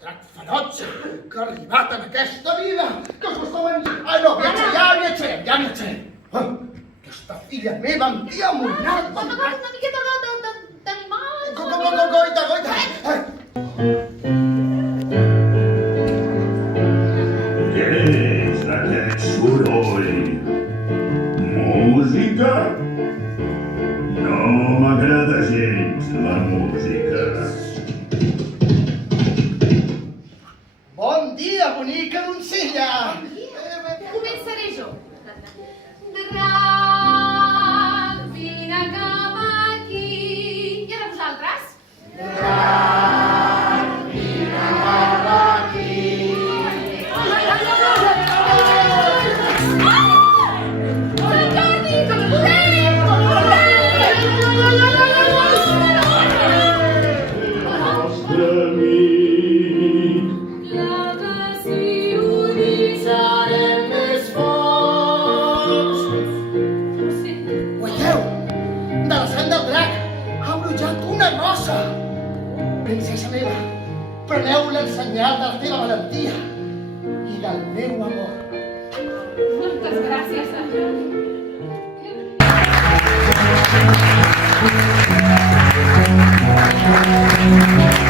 drac ferotge que ha arribat en aquesta vida, que us costaven... Ai, no, viatjarem. Aquesta filla meva em té amoïnat. Una miqueta d'animal. Goita. Què és aquest soroll? Música? No m'agrada gens la música. Bon dia, bonica doncella. Començaré jo. Drac, vine cap aquí. I ara vosaltres? Drac, vine cap aquí. Sant Jordi, Sant Nostre amic. Serem més forts. Guaieu, de la sang del drac ha brollat una rosa. Princesa meva, preneu-la en senyal de la teva valentia i del meu amor. Moltes gràcies, Sant Jordi. Gràcies.